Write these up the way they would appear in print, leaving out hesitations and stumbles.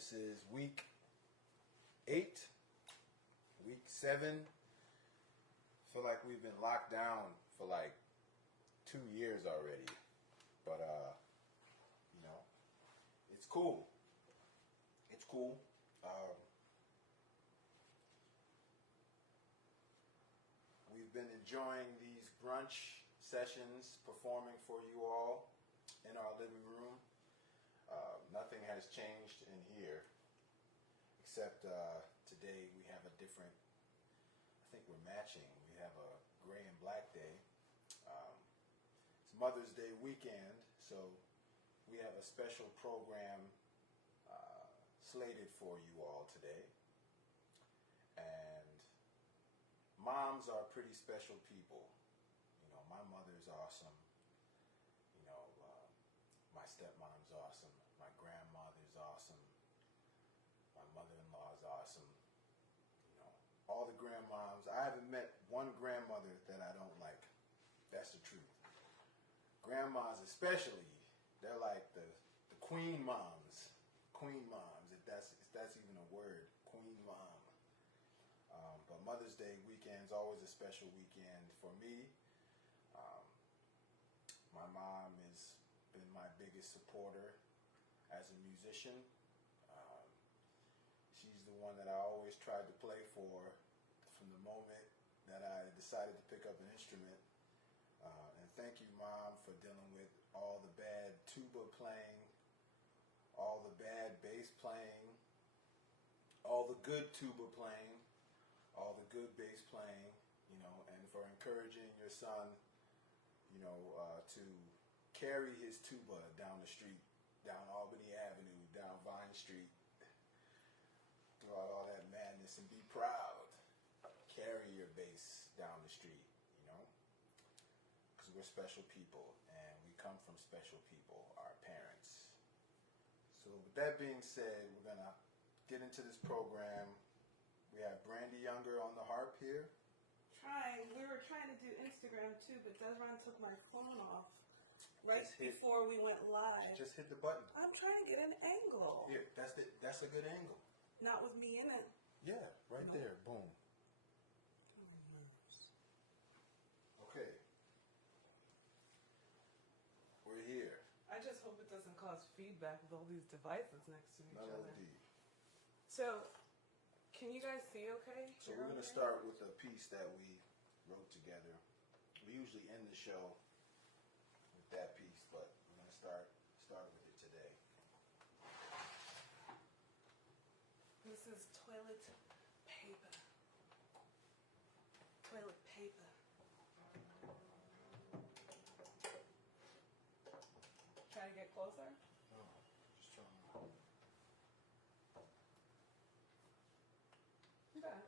This is week 8, week 7. I feel like we've been locked down for like 2 years already. But, you know, it's cool. It's cool. We've been enjoying these brunch sessions, performing for you all in our living room. Nothing has changed in here, except today we have a different, I think we're matching. We have a gray and black day. It's Mother's Day weekend, so we have a special program slated for you all today. And moms are pretty special people. You know, my mother's awesome. You know, my stepmom's awesome. My grandmother's awesome. My mother-in-law's awesome. You know, all the grandmoms. I haven't met one grandmother that I don't like. That's the truth. Grandmas especially, they're like the queen moms. Queen moms, if that's even a word. Queen mom. But Mother's Day weekend's always a special weekend for me. My mom has been my biggest supporter as a musician. She's the one that I always tried to play for from the moment that I decided to pick up an instrument. And thank you, Mom, for dealing with all the bad tuba playing, all the bad bass playing, all the good tuba playing, all the good bass playing, you know, and for encouraging your son, you know, to carry his tuba down the street, down Albany Avenue, down Vine Street, throughout all that madness, and be proud. Carry your bass down the street, you know, because we're special people, and we come from special people, our parents. So with that being said, we're going to get into this program. We have Brandee Younger on the harp here. We were trying to do Instagram too, but Dezron took my phone off before we went live. Just hit the button. I'm trying to get an angle. Here, that's a good angle. Not with me in it. Yeah, right No. there. Boom. Okay. We're here. I just hope it doesn't cause feedback with all these devices next to each other. Melody. So, can you guys see okay? So we're going to start with a piece that we wrote together. We usually end the show with that piece, but we're going to start with it today. This is toilet paper. Toilet paper. Try to get closer? No, just trying to... You got it.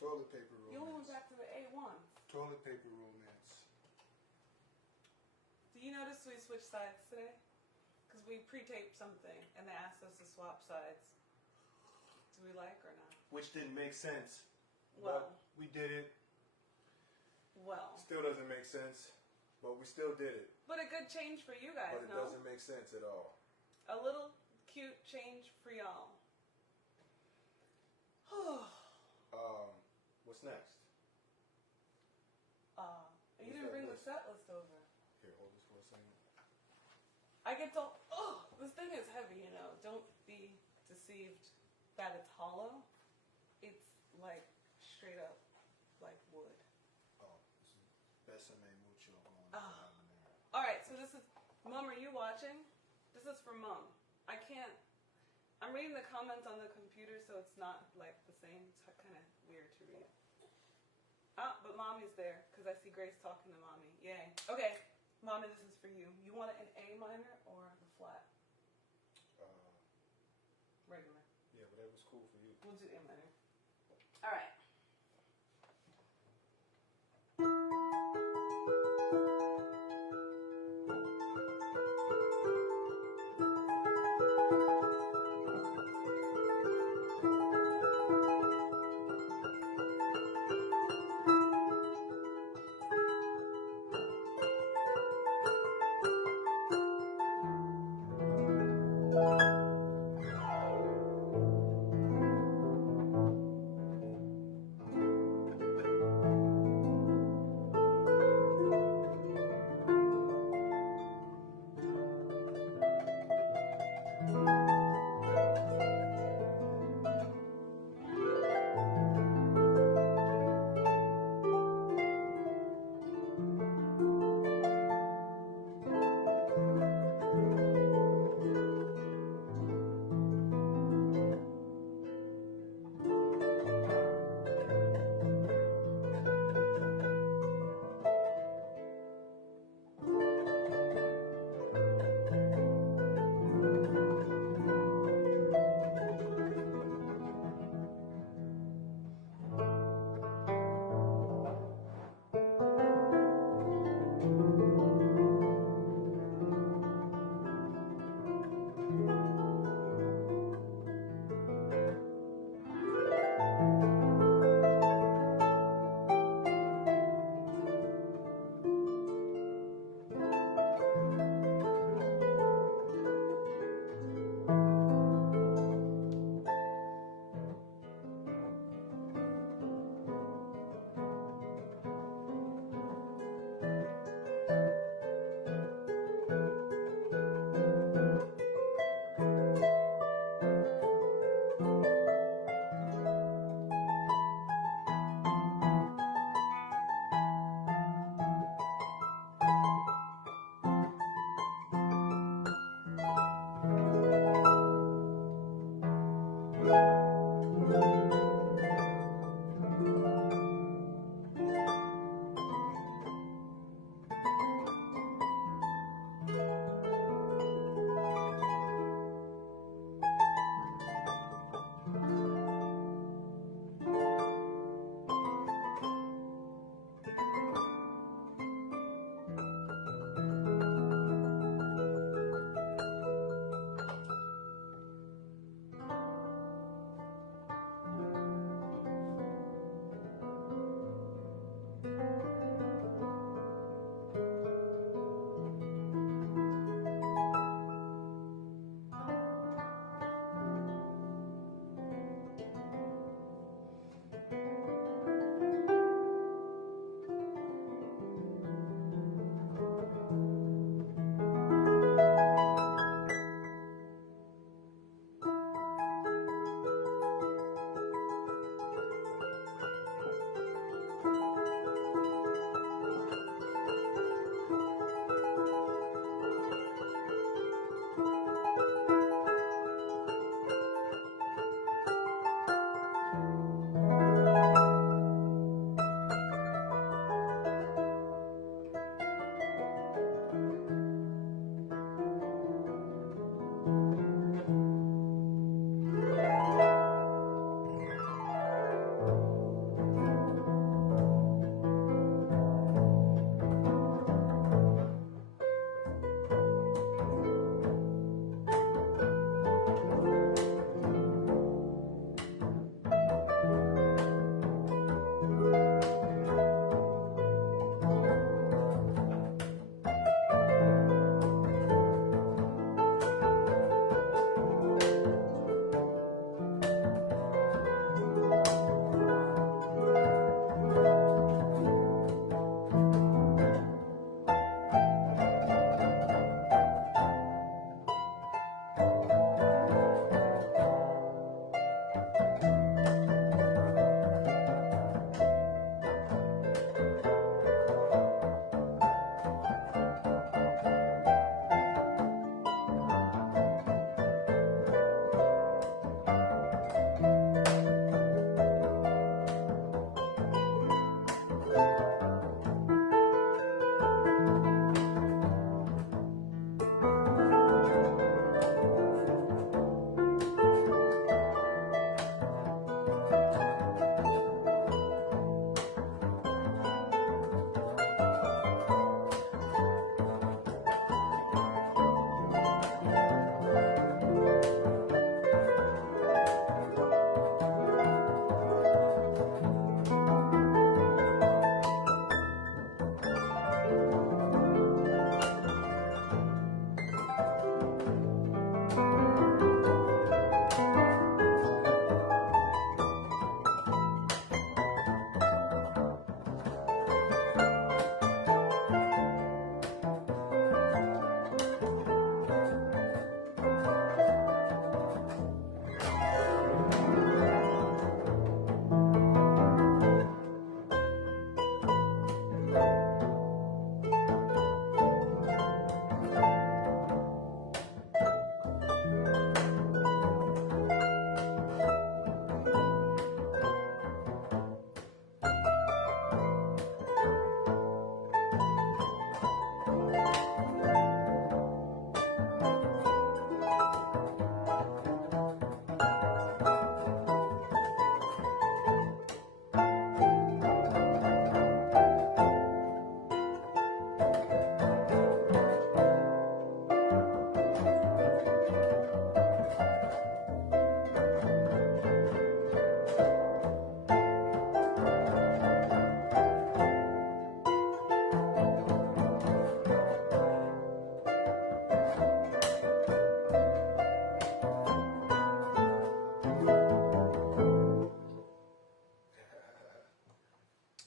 Toilet paper You only went romance. back to the A1. Toilet paper romance. Do you notice we switched sides today? Because we pre-taped something and they asked us to swap sides. Do we like or not? Which didn't make sense. Well, But we did it. well. Still doesn't make sense. But we still did it. But a good change for you guys, But it no? doesn't make sense at all. A little cute change for y'all. What's next? You didn't bring the set list over. Here, hold this for a second. I get to, this thing is heavy, you know. Don't be deceived that it's hollow. It's like straight up like wood. Oh, this is Besame Mucho on Alright, so this is, Mom, are you watching? This is for Mom. I'm reading the comments on the computer, so it's not like the same. It's kind of weird to read. But Mommy's there, because I see Grace talking to Mommy. Yay. Okay, Mommy, this is for you. You want it in A minor or the flat? Regular. Yeah, whatever's cool for you. We'll do A minor. Alright.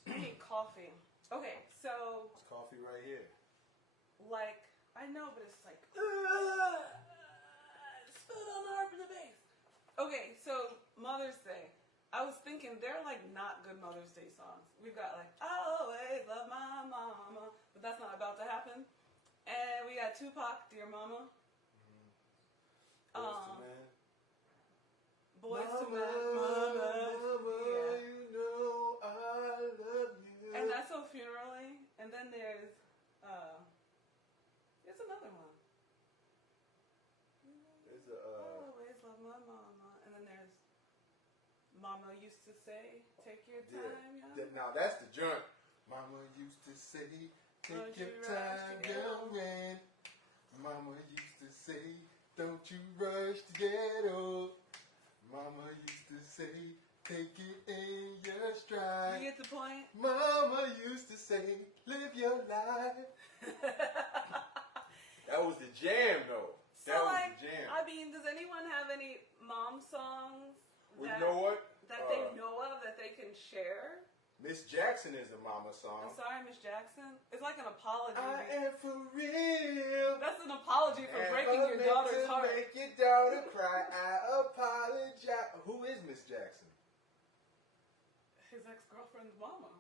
I need coffee. Okay, so It's coffee right here. like I know, but it's like spilled on the harp of the bass. Okay, so Mother's Day. I was thinking they're like not good Mother's Day songs. We've got like I'll always love my mama, but that's not about to happen. And we got Tupac, Dear Mama. Boys to Boys to Men. Men, Mama, Mama, yeah. you know I love you. And that's so funerally. And then there's another one. There's a I'll always love my mama. And then there's Mama used to say, take your time, young. Now that's the joint. Mama used to say, take your time, young man. Mama used to say, don't you rush to get old. Mama used to say, take it in your stride. You get the point? Mama used to say, live your life. That was the jam, though. So, That was like, the jam. I mean, does anyone have any mom songs Well, you know what? that they know of that they can share? Miss Jackson is a mama I'm song. sorry, Miss Jackson. It's like an apology. I am for real. That's an apology for And breaking your daughter's heart. Make your daughter cry. I apologize. Who is Miss Jackson? His ex-girlfriend's mama.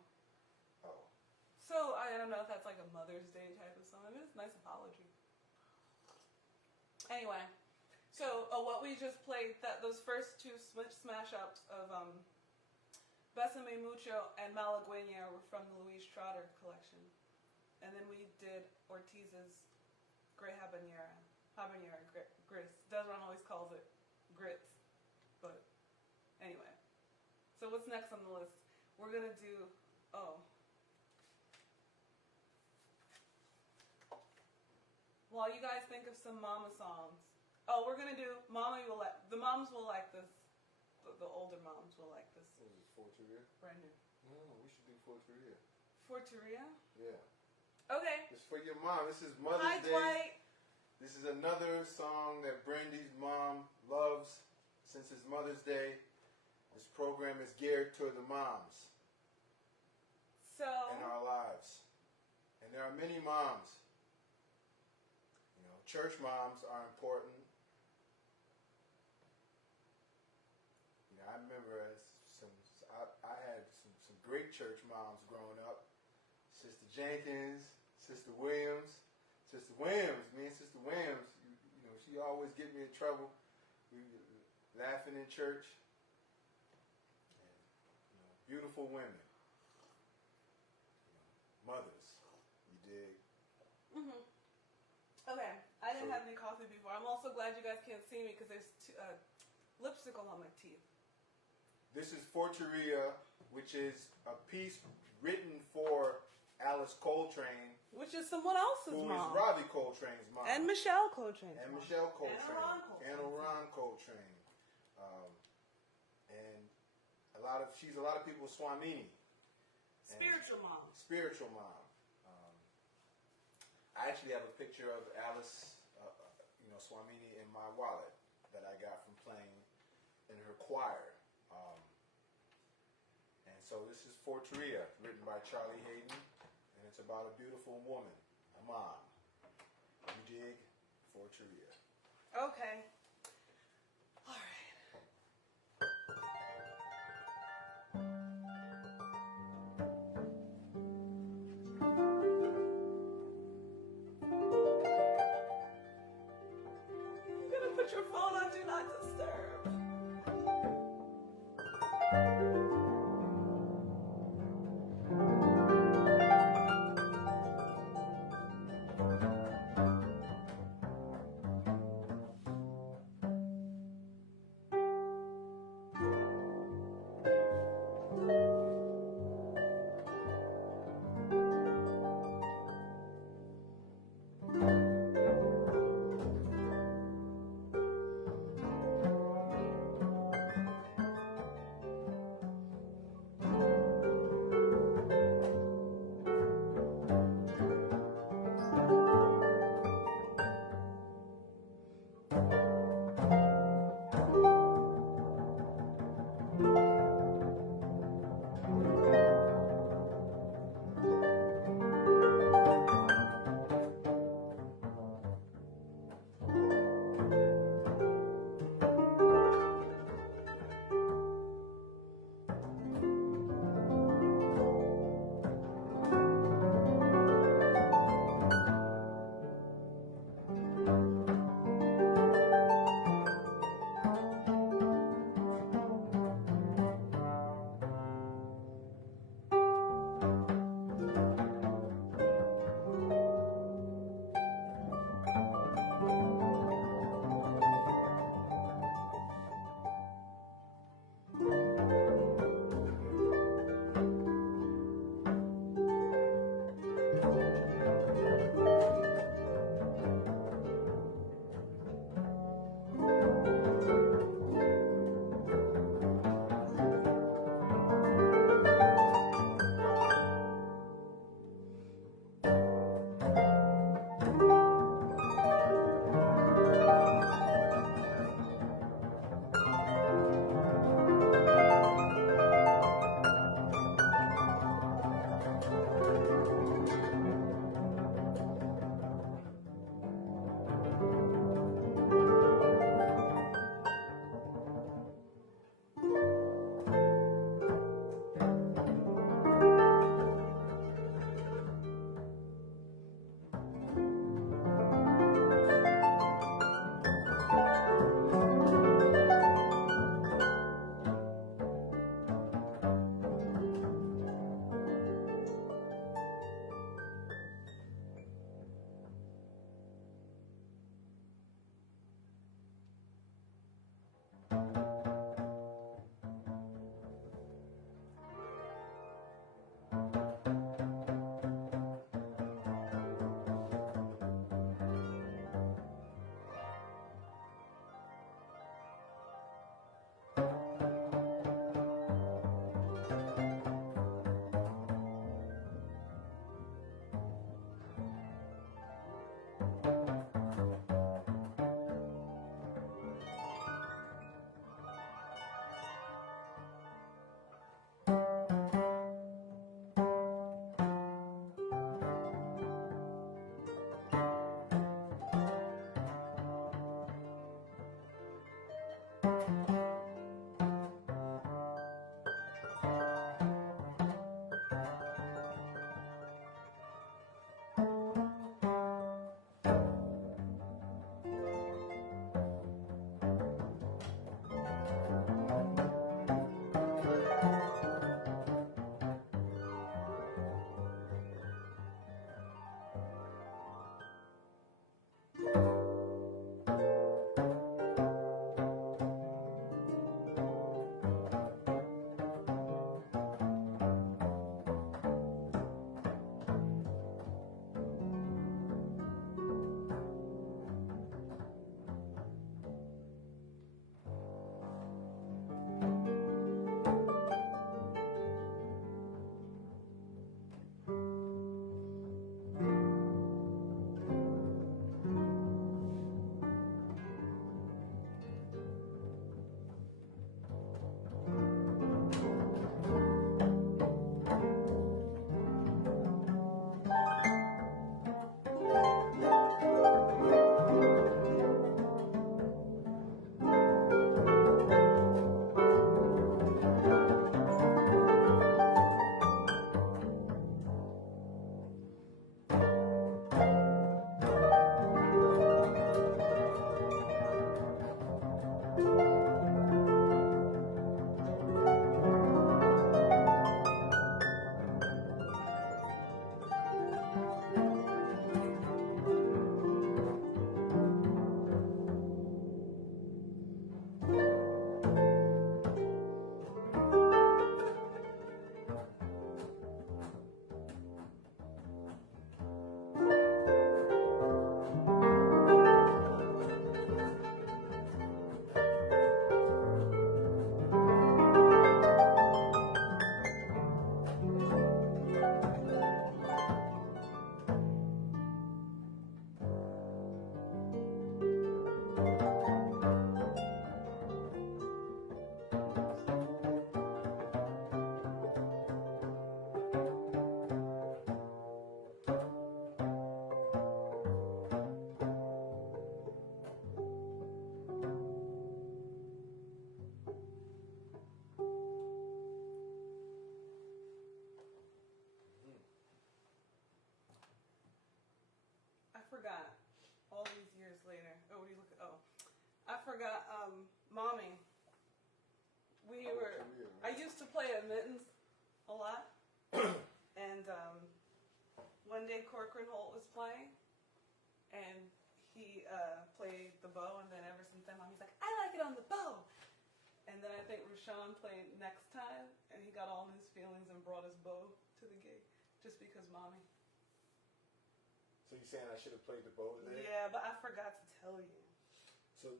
Oh. So I don't know if that's like a Mother's Day type of song. It is a nice apology. Anyway, so what we just played, those first two smash ups of Besame Mucho and Malagueña were from the Louise Trotter collection, and then we did Ortiz's Grey Habanera grits. Dezron always calls it grits, but anyway. So what's next on the list? We're gonna do while you guys think of some mama songs. Oh, we're gonna do the moms will like this. The older moms will like this. What is it, Forteria? Brand new. No, we should do Forteria. Forteria? Yeah. Okay. It's for your mom. This is Mother's Hi, Day. Dwight. This is another song that Brandee's mom loves since it's Mother's Day. This program is geared to the moms So in our lives. And there are many moms. You know, church moms are important. You know, I remember I had some great church moms growing up. Sister Jenkins, Sister Williams. Sister Williams, me and Sister Williams, you know, she always get me in trouble. We laughing in church. And, you know, beautiful women. mothers. You dig? Okay, I didn't So- have any coffee before. I'm also glad you guys can't see me because there's lipstick all on my teeth. This is Forteria, which is a piece written for Alice Coltrane, Which is someone else's who is mom. Robbie Coltrane's mom. And Michelle Coltrane. And Michelle Coltrane. And Ron Coltrane. And Ron Coltrane. And she's a lot of people's Swamini. And Spiritual mom. Spiritual mom. I actually have a picture of Alice, Swamini in my wallet that I got from playing in her choir. And so this is Forteria, written by Charlie Hayden, and it's about a beautiful woman, a mom. You dig? Forteria. Okay. All right. You're gonna put your phone on Do Not Disturb. forgot. All these years later. Oh, what do you look at? Oh, I forgot. Mommy. I used to play admittance a lot, and one day Corcoran Holt was playing, and he played the bow, and then ever since then, Mommy's like, I like it on the bow. And then I think Rashawn played next time, and he got all in his feelings and brought his bow to the gig, just because Mommy. So you saying I should have played the bow today? Yeah, but I forgot to tell you. So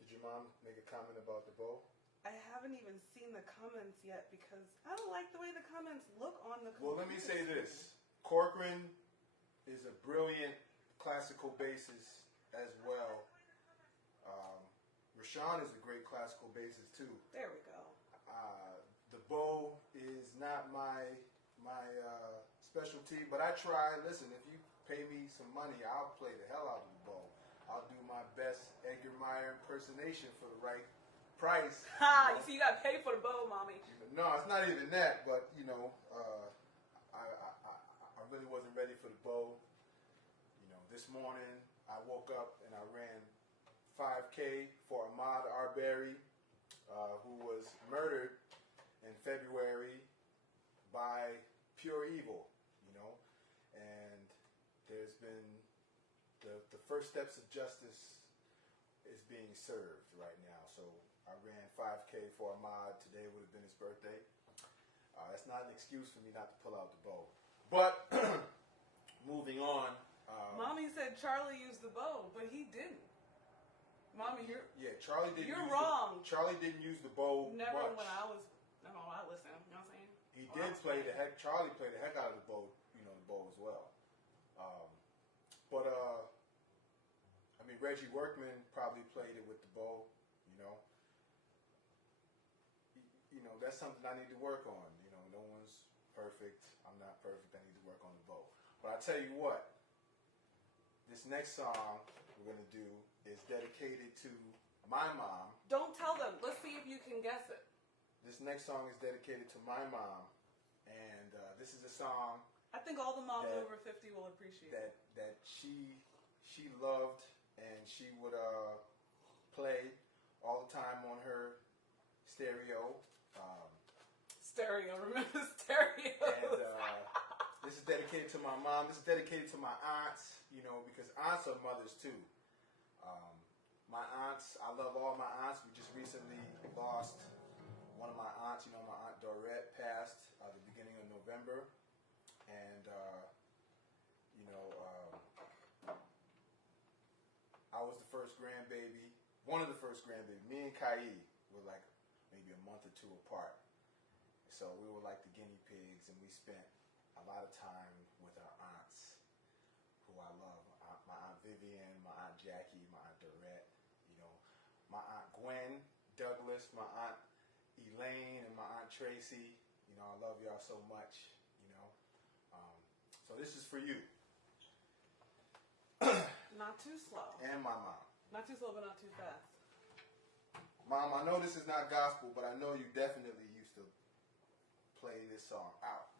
did your mom make a comment about the bow? I haven't even seen the comments yet because I don't like the way the comments look on the computer. Well, let me say this. Corcoran is a brilliant classical bassist as well. Rashawn is a great classical bassist too. There we go. The bow is not my specialty, but I try. Listen, if you pay me some money, I'll play the hell out of the bow. I'll do my best Edgar Meyer impersonation for the right price. Ha! You see, you got to pay for the bow, Mommy. No, it's not even that, but you know, I really wasn't ready for the bow. You know, this morning I woke up and I ran 5K for Ahmaud Arbery, who was murdered in February by pure evil. You know, and there's been the first steps of justice is being served right now. So I ran 5K for Ahmaud. Today would have been his birthday. That's not an excuse for me not to pull out the bow. But moving on. Mommy said Charlie used the bow, but he didn't. Mommy, Charlie didn't. You're wrong. Charlie didn't use the bow. Never much. when I was. Never when I listened. You know what I'm saying? He did play the heck. Charlie played the heck out of the bow. You know, the bow as well. But I mean, Reggie Workman probably played it with the bow. You know, that's something I need to work on. You know, no one's perfect. I'm not perfect. I need to work on the bow. But I tell you what, this next song we're gonna do is dedicated to my mom. Don't tell them. Let's see if you can guess it. This next song is dedicated to my mom, and this is a song I think all the moms over 50 will appreciate it. That she loved, and she would play all the time on her stereo. Stereo, remember stereo. And this is dedicated to my mom. This is dedicated to my aunts, you know, because aunts are mothers too. My aunts, I love all my aunts. We just recently lost one of my aunts. You know, my aunt Dorette passed at the beginning of November. And, I was the first grandbaby, one of the first grandbabies. Me and Kai were like maybe a month or two apart. So we were like the guinea pigs, and we spent a lot of time with our aunts, who I love. My Aunt Vivian, my Aunt Jackie, my Aunt Dorette, you know, my Aunt Gwen Douglas, my Aunt Elaine, and my Aunt Tracy. You know, I love y'all so much, you know. So this is for you. Not too slow. And my mom. Not too slow, but not too fast. Mom, I know this is not gospel, but I know you definitely used to play this song out.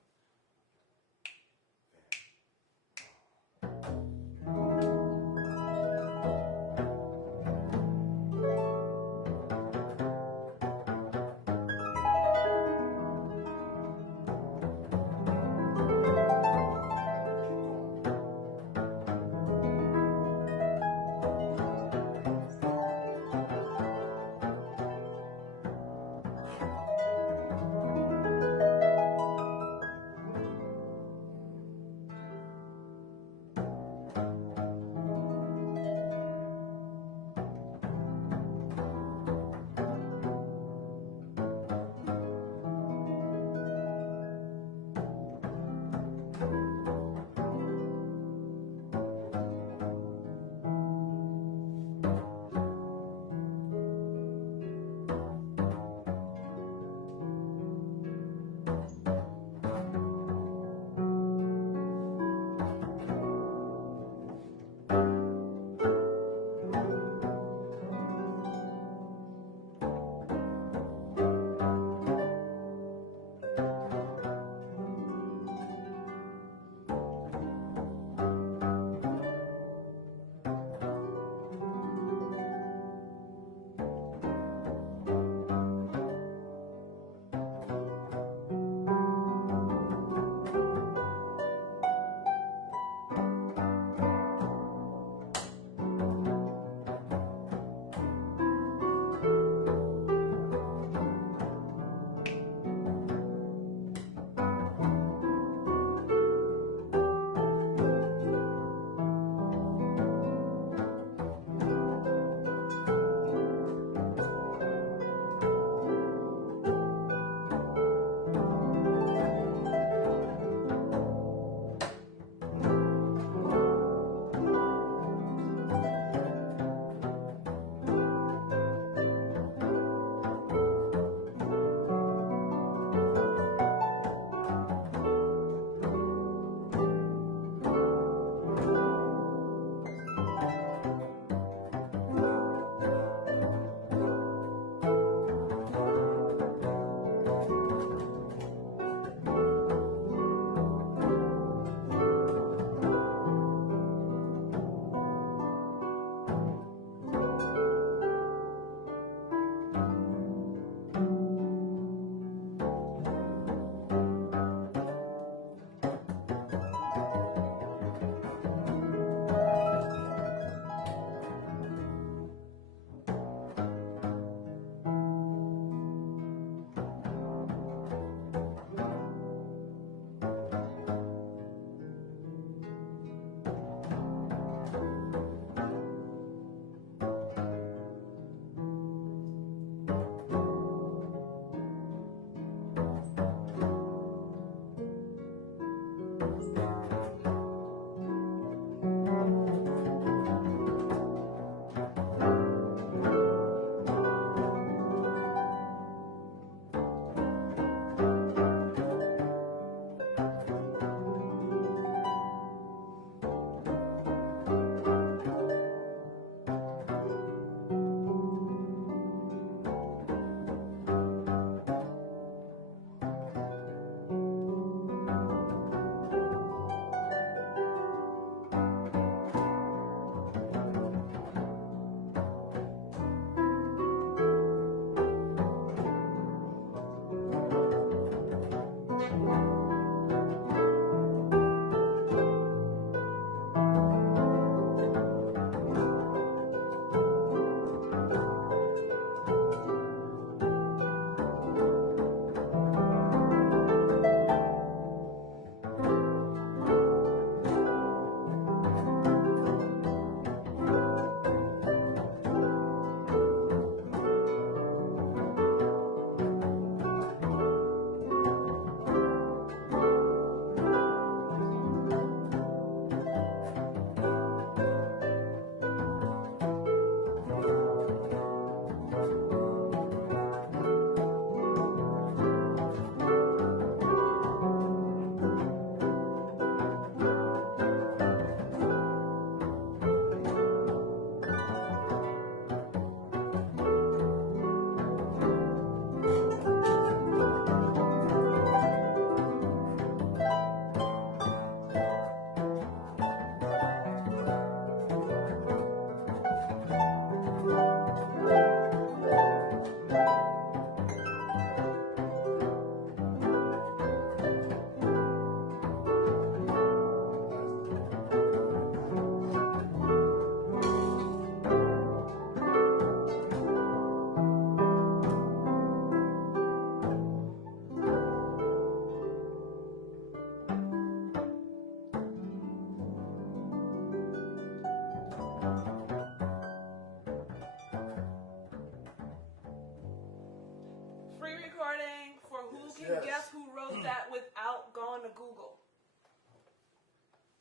Free recording for who Yes, can yes. guess who wrote that without going to Google.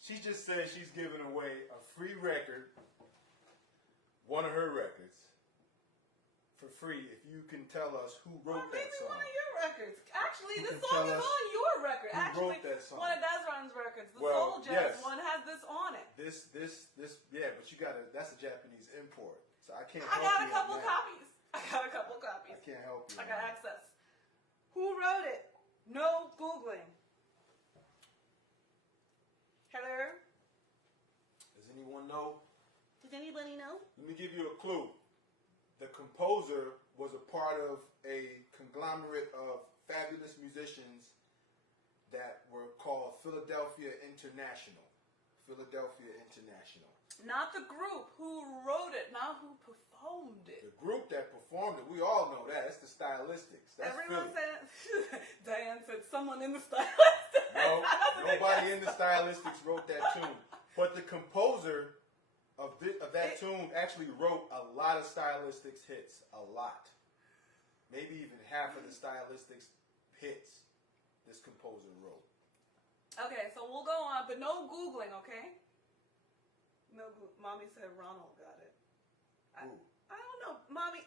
She just said she's giving away a free record, one of her records, for free if you can tell us who Or wrote that maybe song. one of your records. Actually, Who this can song tell is us on your record. who Actually, wrote that song? one of Dezron's records, the Well, Soul Jazz yes. one, has this on it. This, yeah, but you gotta, that's a Japanese import. So I can't I help got you a couple on that. copies. I got a couple copies. I can't help you. I on got that. access. Who wrote it? No Googling. Hello? Does anyone know? Does anybody know? Let me give you a clue. The composer was a part of a conglomerate of fabulous musicians that were called Philadelphia International. Philadelphia International. Not the group. Who wrote it, not who performed it. The group that performed it, we all know that. It's the Stylistics. That's Everyone Philly. said, Diane said someone in the Stylistics. No, nobody in the Stylistics wrote that tune. But the composer of that tune actually wrote a lot of Stylistics hits. A lot. Maybe even half of the Stylistics hits this composer wrote. Okay, so we'll go on, but no Googling, okay? No, Mommy said Ronald got it. I don't know, Mommy.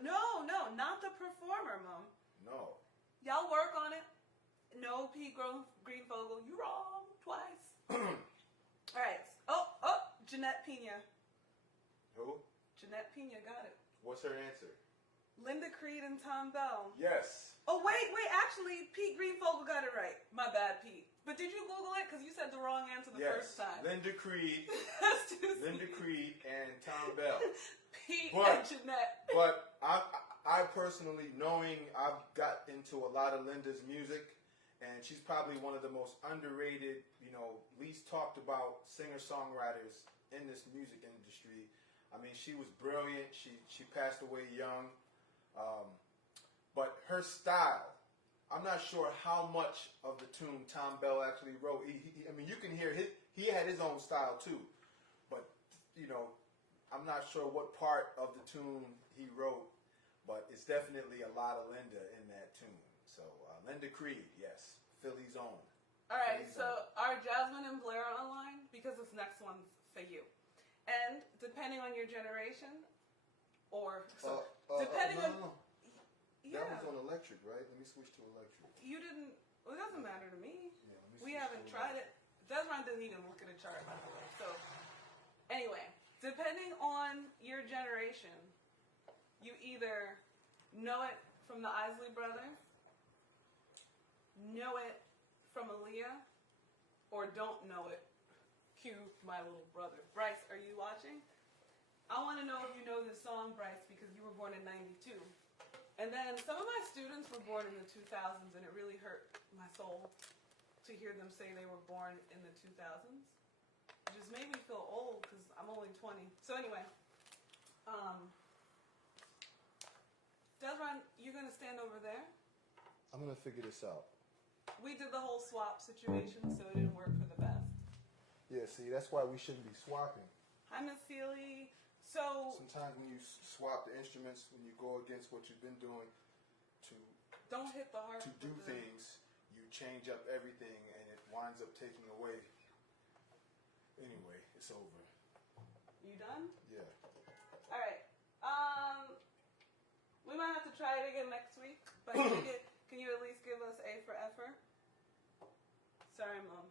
No, not the performer, Mom. No. Y'all work on it. No, P. Greenvogel, you wrong twice. All right. Oh, Jeanette Pena. Who? Jeanette Pena got it. What's her answer? Linda Creed and Tom Bell. Yes. Oh, wait. Actually, Pete Greenvogel got it right. My bad, Pete. But did you Google it? Because you said the wrong answer the first time. Linda Creed. That's too Linda sweet. Creed and Tom Bell. Pete But- and Jeanette. But I personally, knowing I've got into a lot of Linda's music, and she's probably one of the most underrated, least talked about singer-songwriters in this music industry. I mean, she was brilliant. She passed away young. But her style, I'm not sure how much of the tune Tom Bell actually wrote. I mean, you can hear he had his own style too. But, I'm not sure what part of the tune he wrote, but it's definitely a lot of Linda in that tune. So, Linda Creed, yes, Philly's own. All right, Philly's so own. and Blair online because this next one's for you. And depending on your generation, or depending on yeah, that was on electric, right? Let me switch to electric. you didn't. Well, it doesn't matter to me. Yeah, let me We switch haven't to tried it. Dezron didn't even look at a chart, by the way. So, anyway, depending on your generation, you either know it from the Isley Brothers, know it from Aaliyah, or don't know it. Cue my little brother. Bryce, are you watching? I want to know if you know this song, Bryce, because you were born in '92. And then some of my students were born in the 2000s, and it really hurt my soul to hear them say they were born in the 2000s. It just made me feel old because I'm only 20. So anyway, Dezron, you're going to stand over there. I'm gonna figure this out. We did the whole swap situation, so it didn't work for the best. Yeah, see, that's why we shouldn't be swapping. Hi, Miss Seeley. So Sometimes when you swap the instruments, when you go against what you've been doing to don't hit the heart. do things, you change up everything, and it winds up taking away. Anyway, it's over. You done? Yeah. All right. We might have to try it again next week, but can you at least give us A for effort? Sorry, Mom.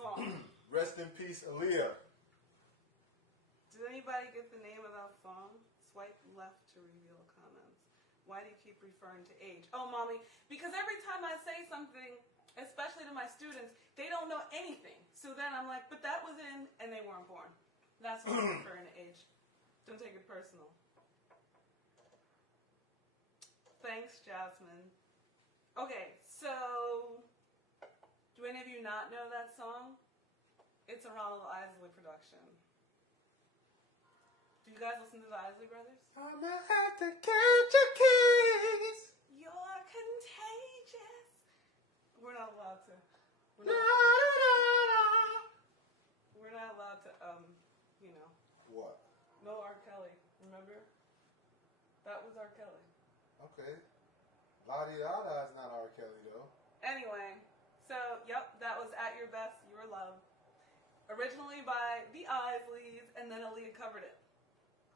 song. Rest in peace, Aaliyah. Did anybody get the name of that song? Swipe left to reveal comments. Why do you keep referring to age? Oh, mommy, because every time I say something, especially to my students, they don't know anything. So then I'm like, but that was in, and they weren't born. That's why I'm referring to age. Don't take it personal. Thanks, Jasmine. Okay, so do any of you not know that song? It's a Ronald Isley production. Do you guys listen to the Isley Brothers? I'm gonna have to catch a kiss. You're contagious. We're not allowed to. La, la, la. We're not allowed to, you know. What? No R. Kelly, remember? That was R. Kelly. Okay. La Di Da Da is not R. Kelly though. Anyway, so, yep, that was At Your Best, Your Love. Originally by the Isleys, and then Aaliyah covered it.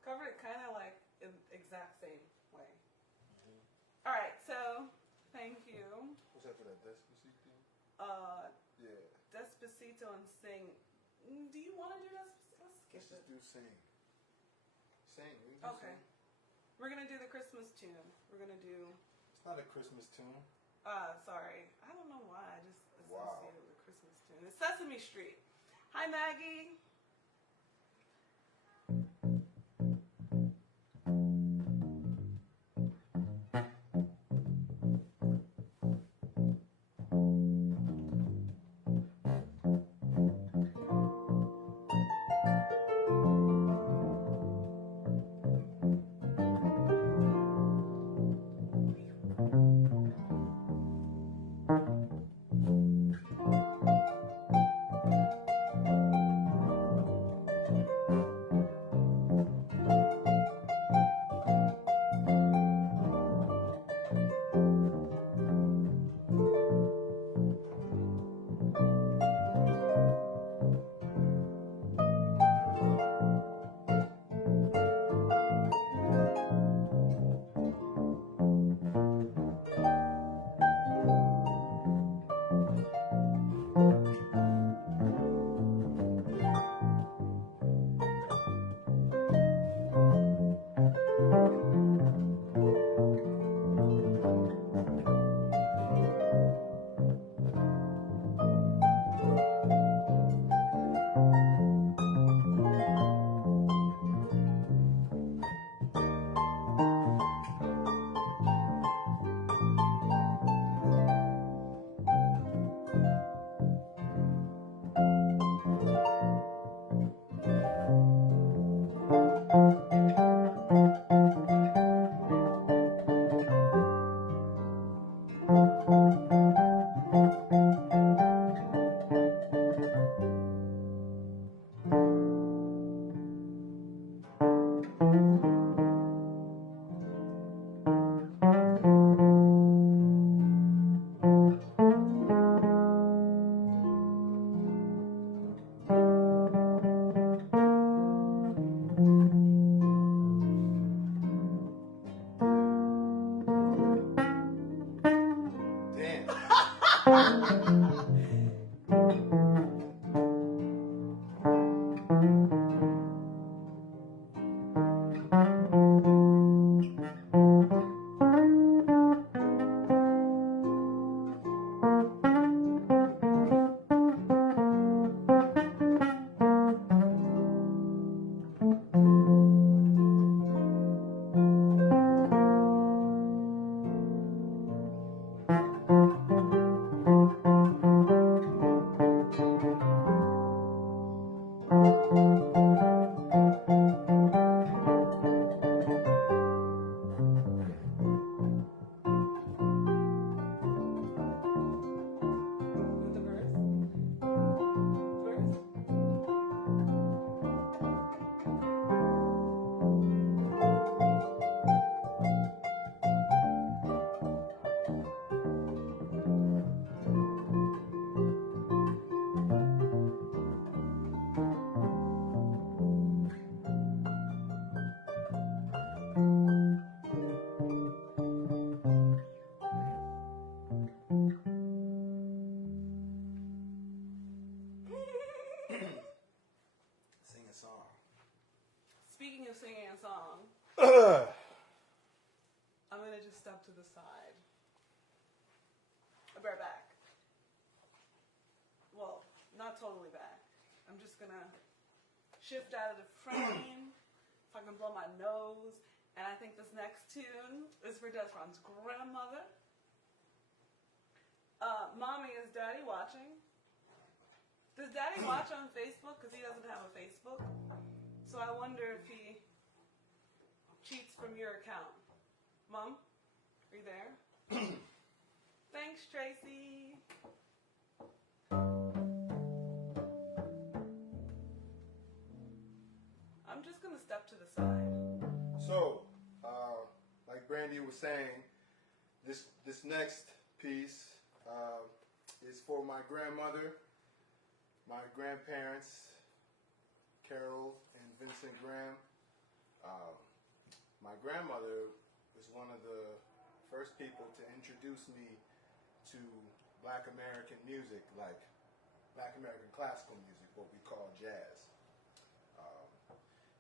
Covered it kind of like in the exact same way. All right, so thank you. What's after that? Despacito? Yeah. Despacito and Sing. Do you want to do Despacito? Let's skip Let's it. just do Sing. Sing. We can do Okay. Sing. We're going to do the Christmas tune. We're going to do, It's not a Christmas tune. sorry. I don't know why. I just Wow. associated with the Christmas tune. It's Sesame Street. Hi, Maggie. speaking of singing a song, Ugh. I'm gonna just step to the side. I'll be right back. Well, not totally back. I'm just gonna shift out of the frame so I can blow my nose. And I think this next tune is for Dezron's grandmother. Mommy, is Daddy watching? Does Daddy watch on Facebook? Because he doesn't have a Facebook. So I wonder if he cheats from your account. Mom, are you there? Thanks, Tracy. I'm just going to step to the side. So, like Brandee was saying, this next piece is for my grandmother, my grandparents, Carol and Vincent Graham. My grandmother was one of the first people to introduce me to Black American music, like Black American classical music, what we call jazz.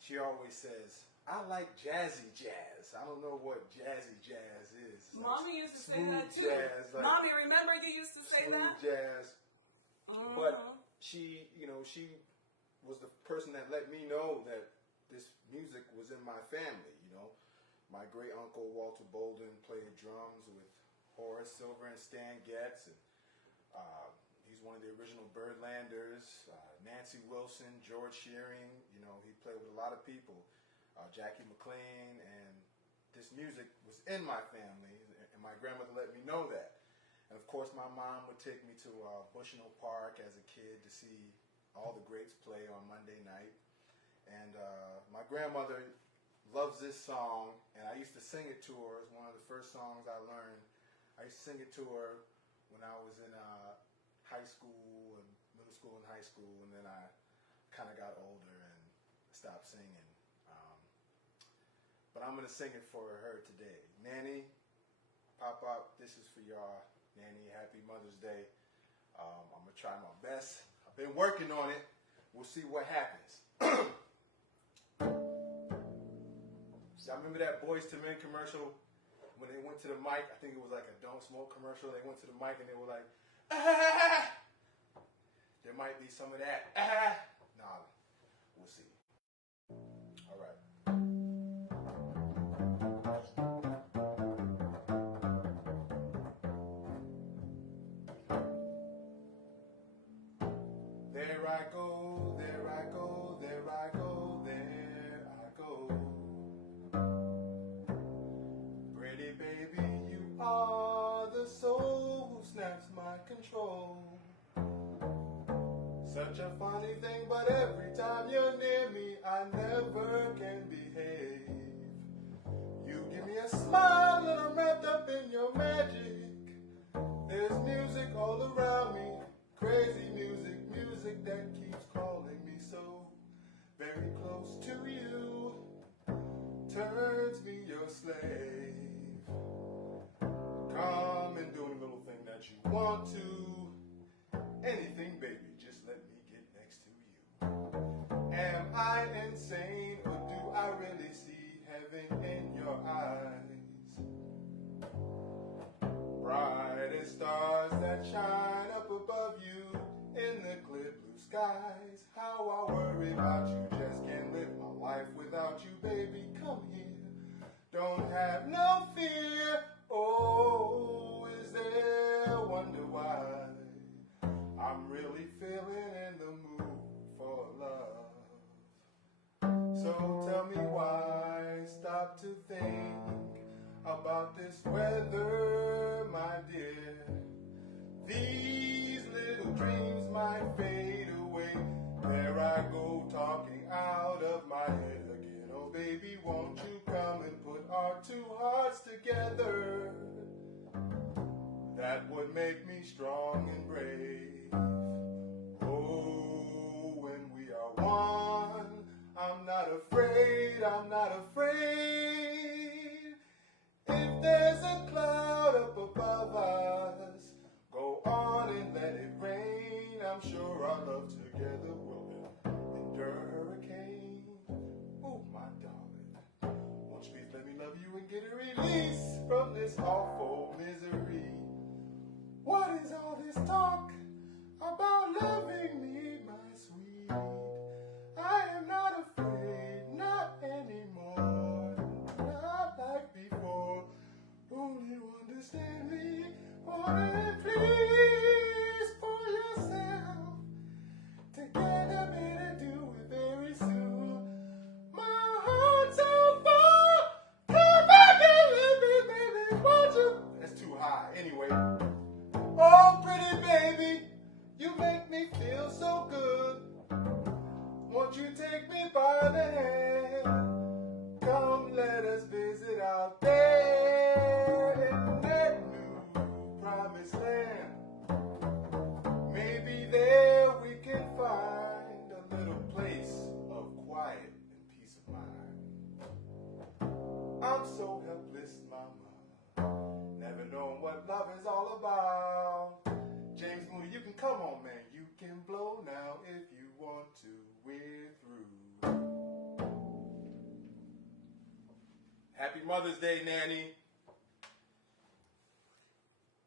She always says, I like jazzy jazz. I don't know what jazzy jazz is. Mommy used to say smooth that too. jazz, like Mommy, remember you used to say smooth that? jazz. Mm-hmm. But she was the person that let me know that this music was in my family. My great uncle Walter Bolden played drums with Horace Silver and Stan Getz, and he's one of the original Birdlanders. Nancy Wilson, George Shearing. He played with a lot of people. Jackie McLean, and this music was in my family, and my grandmother let me know that. And of course, my mom would take me to Bushnell Park as a kid to see all the greats play on Monday night. And my grandmother loves this song, and I used to sing it to her. It's one of the first songs I learned. I used to sing it to her when I was in high school and middle school and high school, and then I kind of got older and stopped singing. But I'm going to sing it for her today. Nanny, Pop-Pop, this is for y'all. Nanny, happy Mother's Day. I'm going to try my best. I've been working on it. We'll see what happens. Y'all remember that Boyz II Men commercial when they went to the mic? I think it was like a Don't Smoke commercial. They went to the mic and they were like, ah! There might be some of that. Ah! Nah, we'll see. All right. There I go, there I go, there I go, there I go. Pretty baby, you are the soul who snaps my control. Such a funny thing, but every time you're near me, I never can behave. You give me a smile and I'm wrapped up in your magic. There's music all around me, crazy music, music that keeps calling me so very close to you. Turns me your slave. Come and do any little thing that you want to. Anything, baby, just let me get next to you. Am I insane, or do I really see heaven in your eyes? Brightest stars that shine up above you in the clear blue skies. How I worry about you, just can't live my life without you, baby. Come here, don't have no fear. Oh, is there wonder why I'm really feeling in the mood for love? So tell me why, stop to think about this weather, my dear. These little dreams might fade away. There I go, talking out of my head again. Oh baby, won't you come and put our two hearts together? That would make me strong and brave. Oh, when we are one, I'm not afraid, I'm not afraid. If there's a cloud up above us, go on and let it rain. I'm sure our love together will endure a hurricane. Oh, my other hand, come let us visit out there in that new promised land. Maybe there we can find a little place of quiet and peace of mind. I'm so helpless, mama, never knowing what love is all about. James Mooney, you can come on, man. You can blow now if you want to. We're through. Happy Mother's Day, Nanny.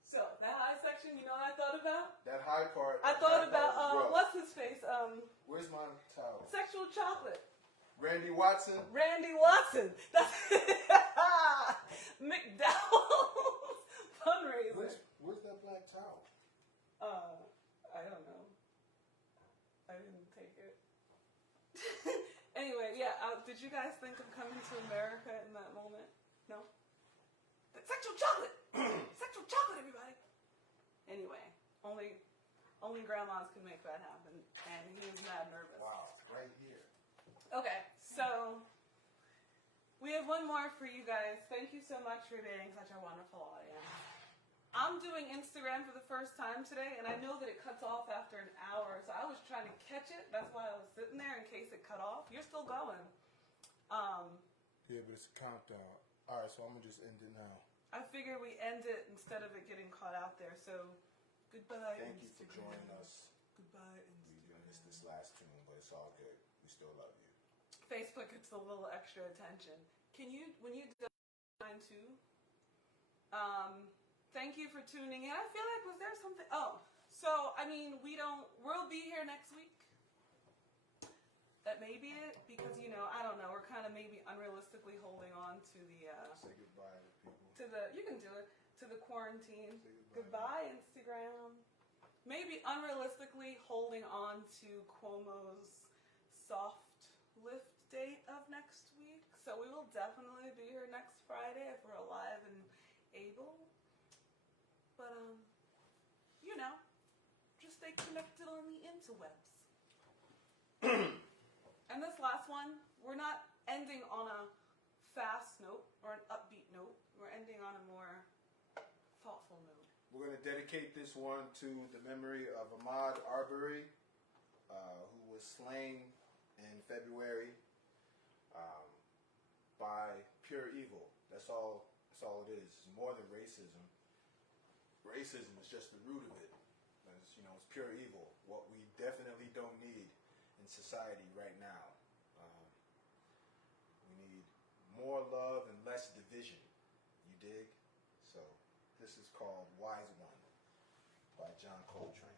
So that high section, you know what I thought about? That high part. I thought that about part was rough. what's his face? Where's my towel? Sexual chocolate. Brandee Watson. Randy Watson. That's McDowell's fundraiser. Where's that black towel? I don't know. I didn't take it. Anyway, yeah. Did you guys think of coming to America in that moment? No. Sexual chocolate. Sexual chocolate, everybody. Anyway, only grandmas can make that happen, and he was mad nervous. Wow, right here. Okay, so we have one more for you guys. Thank you so much for being such a wonderful audience. I'm doing Instagram for the first time today, and I know that it cuts off after an hour, so I was trying to catch it. That's why I was sitting there in case it cut off. You're still going. Yeah, but it's a countdown. All right, so I'm gonna just end it now. I figure we end it instead of it getting caught out there. So, goodbye. Thank you for Instagram. joining us. Goodbye, Instagram. We missed this last tune, but it's all good. We still love you. Facebook gets a little extra attention. Can you, when you do mine too? Thank you for tuning in. I feel like, was there something? Oh, so, I mean, we'll be here next week. That may be it, because, I don't know, we're kind of maybe unrealistically holding on to the, Say goodbye to people. you can do it, to the quarantine. Say Goodbye, Instagram. Maybe unrealistically holding on to Cuomo's soft lift date of next week. So we will definitely be here next Friday if we're alive and able. But, just stay connected on the interwebs. And this last one, we're not ending on a fast note or an upbeat note. We're ending on a more thoughtful note. We're going to dedicate this one to the memory of Ahmaud Arbery, who was slain in February by pure evil. That's all it is. It's more than racism. Racism is just the root of it. It's pure evil. What we definitely don't need in society right now. We need more love and less division. You dig? So this is called Wise One by John Coltrane.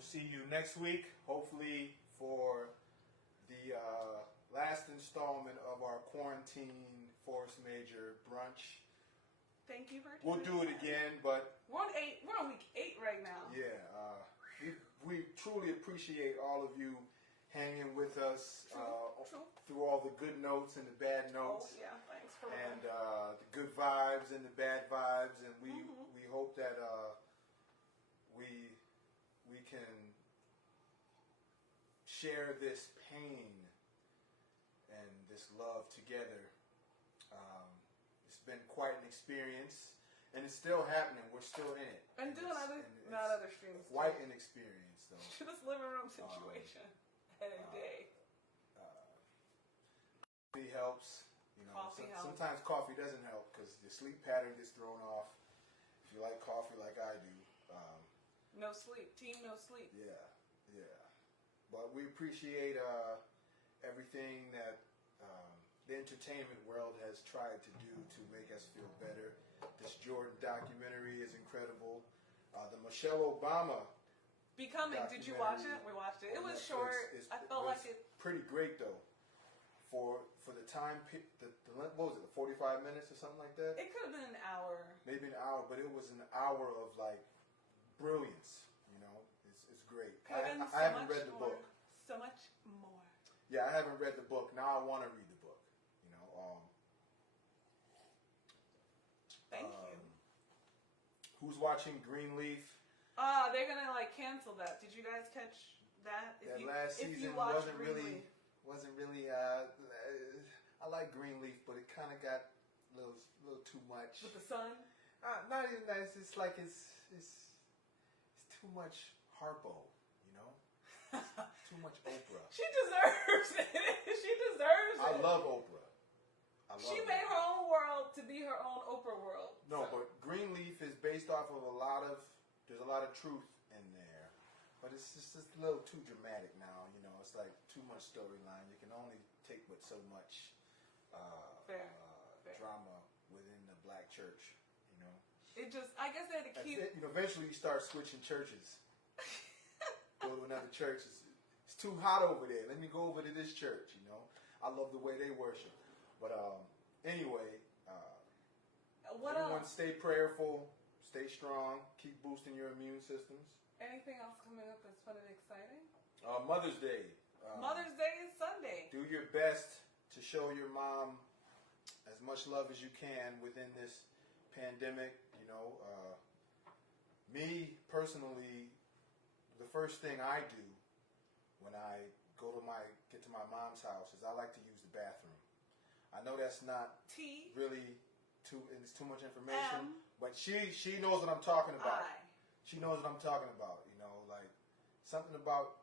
we'll see you next week, hopefully for the last installment of our quarantine Force Major brunch. Thank you for We'll do it again, but we're on week 8 right now. yeah, we truly appreciate all of you hanging with us True. through all the good notes and the bad notes, Oh, yeah, thanks for and the good vibes and the bad vibes, and we hope that we can share this pain and this love together. It's been quite an experience, and it's still happening. We're still in it. And doing other streams. Quite an experience, though. This living room situation. Every day. Coffee helps. You know, Coffee helps. Sometimes coffee doesn't help because your sleep pattern gets thrown off. If you like coffee like I do. No sleep. Team no sleep. Yeah. But we appreciate everything that the entertainment world has tried to do to make us feel better. This Jordan documentary is incredible. The Michelle Obama Becoming. Did you watch it? We watched it. It was short. I felt like it. Pretty great though. For the time, what was it? 45 minutes or something like that. It could have been an hour. Maybe an hour, but it was an hour of like brilliance. You know, it's great. I haven't read the book. So much more. Yeah, I haven't read the book. Now I want to read the book. You know. Thank you. Who's watching Greenleaf? They're gonna like cancel that. Did you guys catch that? Last season wasn't really. I like Greenleaf, but it kind of got a little too much. With the sun? Not even that. It's just like it's too much Harpo. You know. It's too much Oprah. She deserves it. She deserves it. I love Oprah. She made her own world to be her own Oprah world. No, but Greenleaf is based off of there's a lot of truth in there. But it's just a little too dramatic now, you know. It's like too much storyline. You can only take with so much Fair. drama within the black church, you know. I guess they had to keep... Eventually you start switching churches. Go to another church. It's too hot over there. Let me go over to this church, you know. I love the way they worship. But anyway, what everyone else? stay prayerful, stay strong, keep boosting your immune systems. Anything else coming up that's fun and exciting? Mother's Day. Mother's Day is Sunday. Do your best to show your mom as much love as you can within this pandemic. You know, me personally, the first thing I do when I get to my mom's house is I like to use the bathroom. I know that's not really it's too much information, but she knows what I'm talking about. She knows what I'm talking about. You know, like something about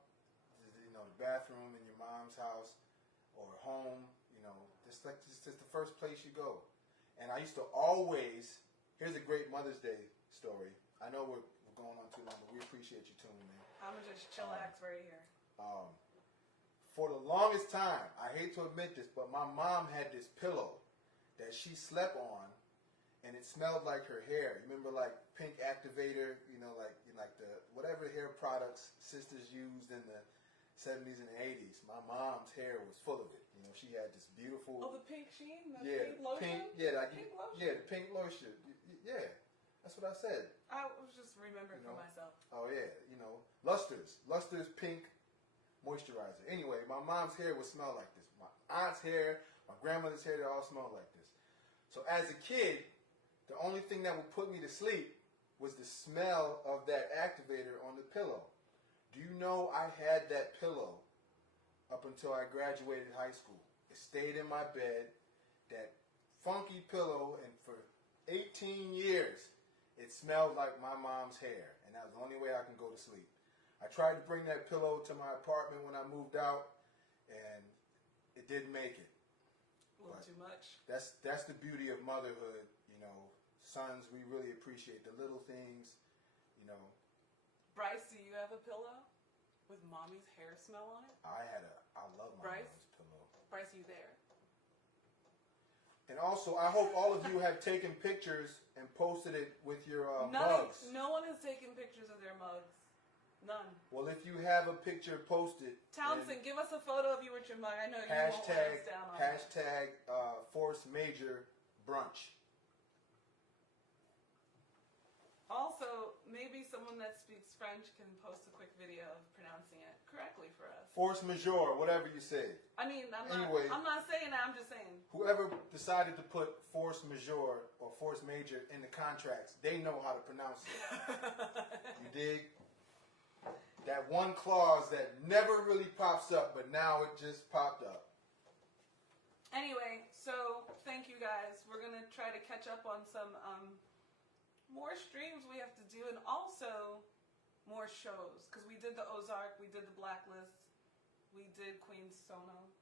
the bathroom in your mom's house or home. You know, it's just the first place you go. And I used to always. Here's a great Mother's Day story. I know we're going on too long, but we appreciate you tuning in. I'm gonna just chillax right here. For the longest time, I hate to admit this, but my mom had this pillow that she slept on, and it smelled like her hair. You remember, like Pink Activator, like the whatever hair products sisters used in the 70s and 80s. My mom's hair was full of it. You know, she had this beautiful. Oh, the pink sheen, the pink lotion. Pink lotion. Yeah, the pink lotion. Yeah, that's what I said. I was just remembering for myself. Oh yeah, Luster's pink moisturizer. Anyway, my mom's hair would smell like this. My aunt's hair, my grandmother's hair, they all smell like this. So as a kid, the only thing that would put me to sleep was the smell of that activator on the pillow. Do you know I had that pillow up until I graduated high school? It stayed in my bed, that funky pillow, and for 18 years, it smelled like my mom's hair, and that was the only way I can go to sleep. I tried to bring that pillow to my apartment when I moved out, and it didn't make it. A little too much. That's the beauty of motherhood, Sons, we really appreciate the little things, Bryce, do you have a pillow with mommy's hair smell on it? I love my mom's pillow. Bryce, you there? And also, I hope all of you have taken pictures and posted it with your mugs. No one has taken pictures of their mugs. None. Well, if you have a picture posted, Townsend, give us a photo of you with your mug. I know you won't let hashtag us down on that. hashtag Force Major brunch. Also, maybe someone that speaks French can post a quick video of pronouncing it correctly for us. Force majeure, whatever you say. I mean, Anyway. I'm not saying that. I'm just saying. Whoever decided to put force majeure or force major in the contracts, they know how to pronounce it. You dig? That one clause that never really pops up, but now it just popped up. Anyway, so thank you guys. We're gonna try to catch up on some more streams we have to do, and also more shows, because we did the Ozark, we did the Blacklist, we did Queen Sonos.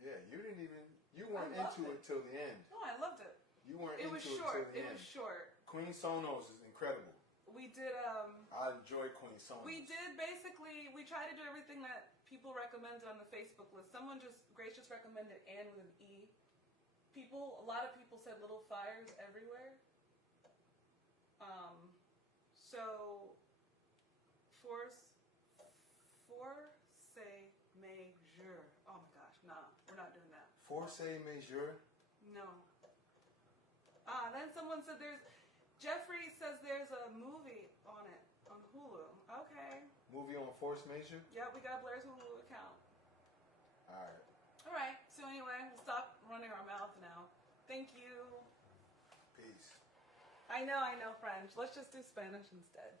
Yeah, you weren't into it till the end. No, I loved it. You weren't It into was it short. till the It end. was short. Queen Sonos is incredible. We did I enjoy Queen Sonos. we did basically, we tried to do everything that people recommended on the Facebook list. Someone Grace just recommended Anne with an E. A lot of people said little fires everywhere. So force majeur. Oh my gosh, nah, we're not doing that. Force majeure. No. Then someone said Jeffrey says there's a movie on it on Hulu. Okay. Movie on force major. Yeah, we got Blair's Hulu account. All right. All right. So anyway, we'll stop running our mouth now. Thank you. Peace. I know French. Let's just do Spanish instead.